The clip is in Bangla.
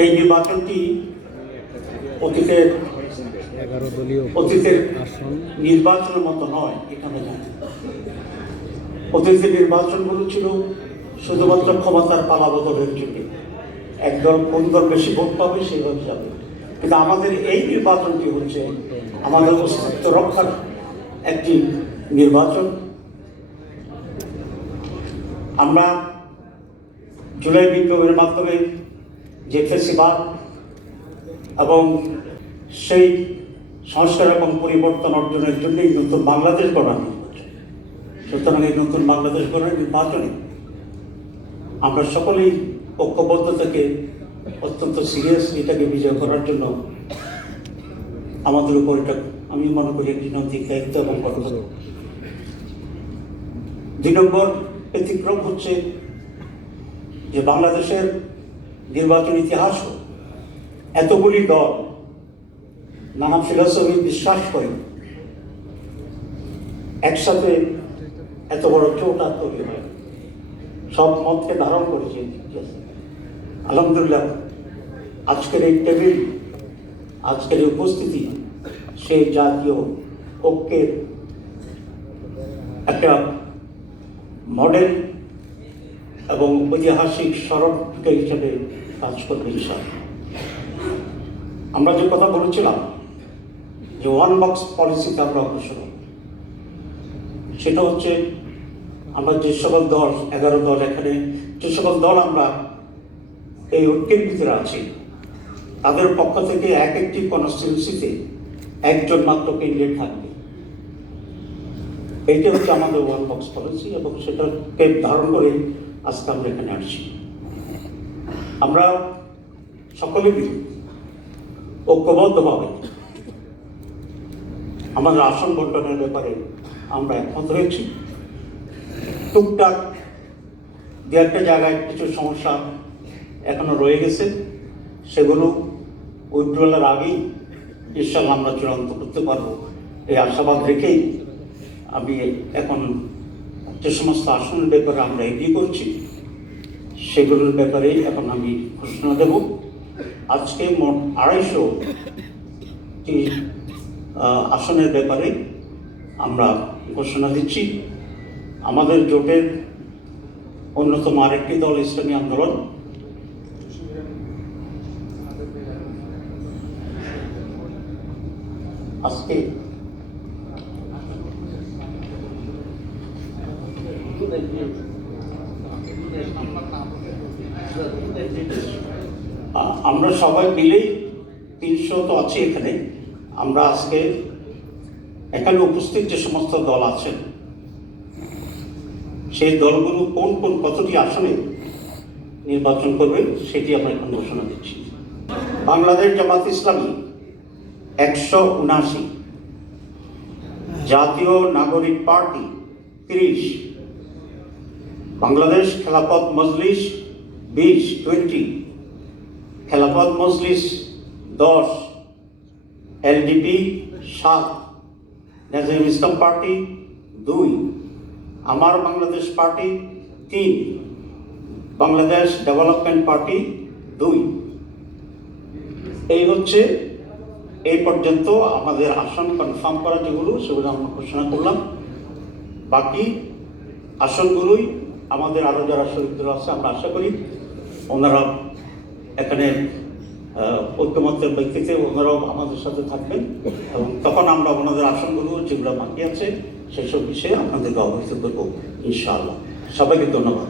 এই নির্বাচনটি অতীতের নির্বাচনের মতো নয়। এখানে অতীতের নির্বাচনগুলো ছিল শুধুমাত্র ক্ষমতার পালাবদলের জন্য, একদল কোন দল বেশি ভোট পাবে সেইভাবে যাবে। কিন্তু আমাদের এই নির্বাচনটি হচ্ছে আমাদের অস্তিত্ব রক্ষার একটি নির্বাচন। আমরা জুলাই বিপ্লবের মাধ্যমে যে ফেসিবাদ এবং সেই সংস্কার এবং পরিবর্তন অর্জনের জন্যই নতুন বাংলাদেশ গড়ার নির্বাচন। সুতরাং এই নতুন বাংলাদেশ গড়ার নির্বাচনে আমরা সকলেই ঐক্যবদ্ধ থেকে অত্যন্ত সিরিয়াস এটাকে বিজয় করার জন্য আমাদের উপর এটা আমি মনে করি একটি নৈতিক দায়িত্ব এবং কর্তব্য। 2 নম্বর ব্যতিক্রম হচ্ছে যে বাংলাদেশের নির্বাচন ইতিহাস এতগুলি দল নানা ফিলসফি বিশ্বাস করে একসাথে এত বড় চৌটা তৈরি হয়, সব মতকে ধারণ করেছে। আলহামদুলিল্লাহ আজকের এই টেবিল, আজকের এই উপস্থিতি সেই জাতীয় ঐক্যের একটা মডেল এবং ঐতিহাসিক স্মরণ হিসেবে কাজ করবে ইনশাআল্লাহ। আমরা যে কথা বলেছিলাম যে ওয়ান বক্স পলিসিতে আমরা অগ্রসর, সেটা হচ্ছে আমরা যে সকল দল 11 দল এখানে যে সকল দল আমরা এই ঐক্যের ভিতরে আছি, তাদের পক্ষ থেকে একটি কনস্টিটিউন্সিতে একজন মাত্র ক্যান্ডিডেট থাকবে। এইটা হচ্ছে আমাদের ওয়ান বক্স পলিসি এবং সেটাকে ধারণ করে আজকে আমরা এখানে আসছি। আমরা সকলে ঐক্যবদ্ধভাবে আমাদের আসন বন্টনের ব্যাপারে আমরা একমত হয়েছি। টুকটাক 2-1টা জায়গায় কিছু সমস্যা এখনো রয়ে গেছে, সেগুলো উইথড্রয়ালের আগেই ইনশাআল্লাহ আমরা চূড়ান্ত করতে পারবো এই আশাবাদ রেখেই আমি এখন যে সমস্ত আসনের ব্যাপারে আমরা এগিয়ে করছি সেগুলোর ব্যাপারেই এখন আমি ঘোষণা দেব। আজকে মোট 250টি আসনের ব্যাপারে আমরা ঘোষণা দিচ্ছি। আমাদের জোটের অন্যতম আরেকটি দল ইসলামী আন্দোলন, আজকে আমরা সবাই মিলেই 300 তো আছে এখানে। আমরা আজকে এখানে উপস্থিত যে সমস্ত দল আছেন সেই দলগুলো কোন কোন কতটি আসনে নির্বাচন করবে সেটি আমরা এখন ঘোষণা দিচ্ছি। বাংলাদেশ জামাত ইসলামী 179, জাতীয় নাগরিক পার্টি 30, বাংলাদেশ খেলাফত মজলিস 20, খেলাফত মজলিস 10, এলডিপি 7, নেজাম ইসলাম পার্টি 2, আমার Bangladesh party 3, Bangladesh development party 2। এই হচ্ছে এই পর্যন্ত আমাদের আসন কনফার্ম করা যেগুলো সেগুলো আমরা ঘোষণা করলাম। বাকি আসনগুলোই আমাদের আরও যারা শহীদরা আছে আমরা আশা করি ওনারা এখানে ঐক্যমত্যের ব্যক্তিতে ওনারাও আমাদের সাথে থাকবেন এবং তখন আমরা ওনাদের আসনগুলো যেগুলো বাকি আছে সেসব বিষয়ে আপনাদেরকে অবহিত করবো ইনশাআল্লাহ। সবাইকে ধন্যবাদ।